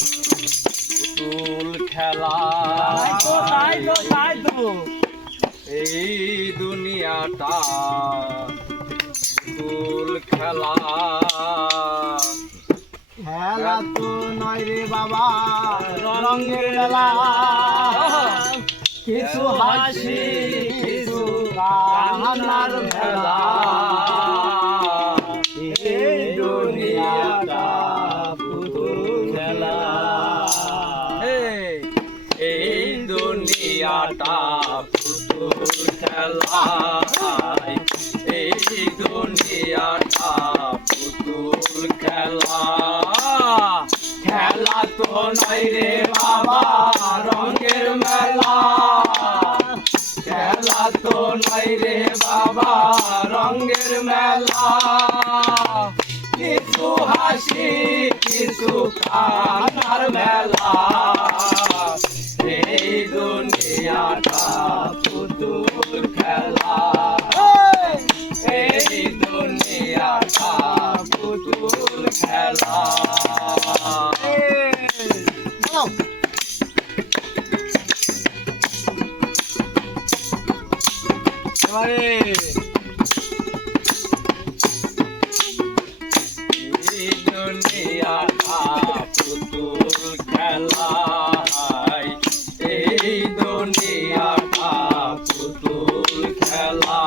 পুতুল খেলা এই দুনিয়াটা পুতুল খেলা খেলা তো নয় রে বাবা রঙের মেলা কিছু হাসি কিছু কান্নার মেলা এই দুনিয়াটা পুতুল খেলা এই দুনিয়াটা পুতুল খেলা এই দুনিয়াটা পুতুল খেলা খেলা তো নয় রে বাবা রঙের মেলা খেলা তো নয় রে বাবা রঙের মেলা কিছু হাসি কিছু কান্নার মেলা এই দুনিয়াটা পুতুল খেলা এই দুনিয়াটা পুতুল খেলা এই দুনিয়াটা পুতুল খেলা এই দুনিয়াটা পুতুল খেলা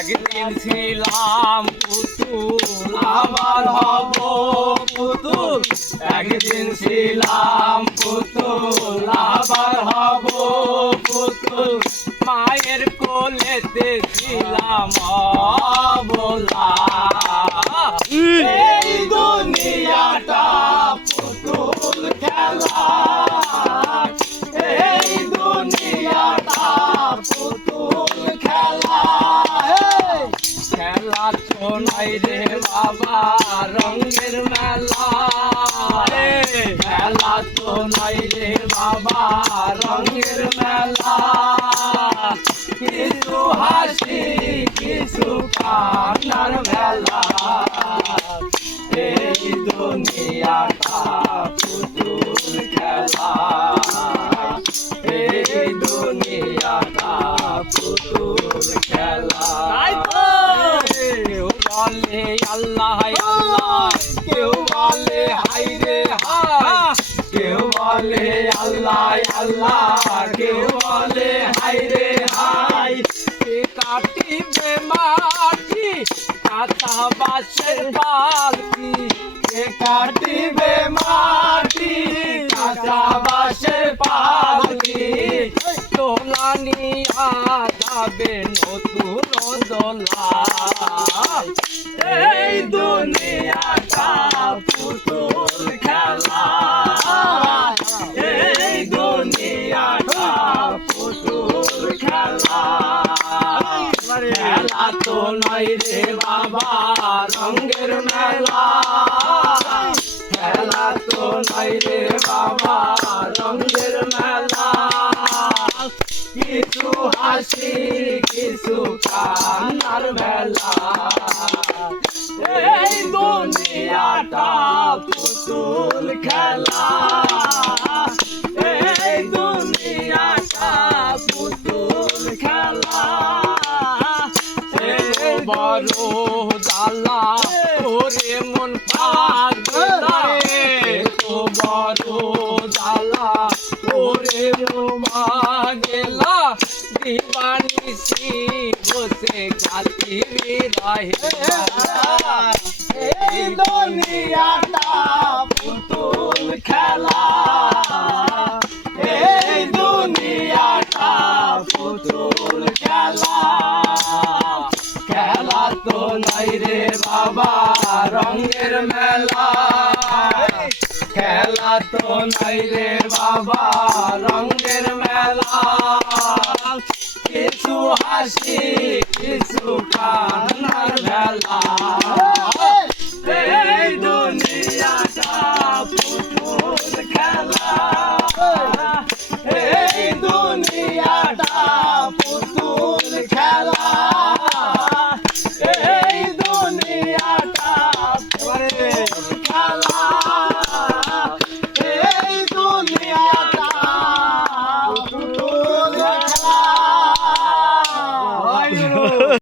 একদিন ছিলাম পুতুল আবার হব পুতুল একদিন ছিলাম পুতুল আবার হব পুতুল মায়ের কোলেতে ছিলাম অবলা এই দুনিয়াটা পুতুল খেলা এই দুনিয়াটা পুতুল খেলা খেলা তো নাই রে বাবা রঙের মেলা খেলা তো নাই রে বাবা রঙের মেলা কিছু হাসি কিছু কান্নার মেলা এই দুনিয়াটা পুতুল খেলা এই দুনিয়াটা পুতুল খেলা কেউ বলে আল্লাহ আল্লাহ কেউ বলে হাই রে হাই কেউ বলে আল্লাহ আল্লাহ কেউ বলে হাই রে হাই কাটিবে মাটি কাঁচা বাঁশের পালকি কাটিবে মাটি কাঁচা বাঁশের পালকি তোলা নিয়া যাবে নতুন দোলা এই দুনিয়াটা পুতুল খেলা এই দুনিয়াটা পুতুল খেলা খেলা তো নয় রে বাবা রঙের মেলা খেলা তো নয় রে বাবা রঙের মেলা কিছু হাসি কিছু কান্নার মেলা এই দুনিয়াটা পুতুল খেলা এই দুনিয়াটা পুতুল খেলা বড় জ্বালা ওরে মন পাগলা তো বড় জ্বালা ওরে মাগেলা দিবানিসি বসে গাতি রাহে এই দুনিয়াটা পুতুল খেলা এই দুনিয়াটা পুতুল খেলা খেলা তো নাই রে বাবা রঙের মেলা খেলা তো নাই রে বাবা রঙের মেলা কিছু হাসি কিছু কান্নার মেলা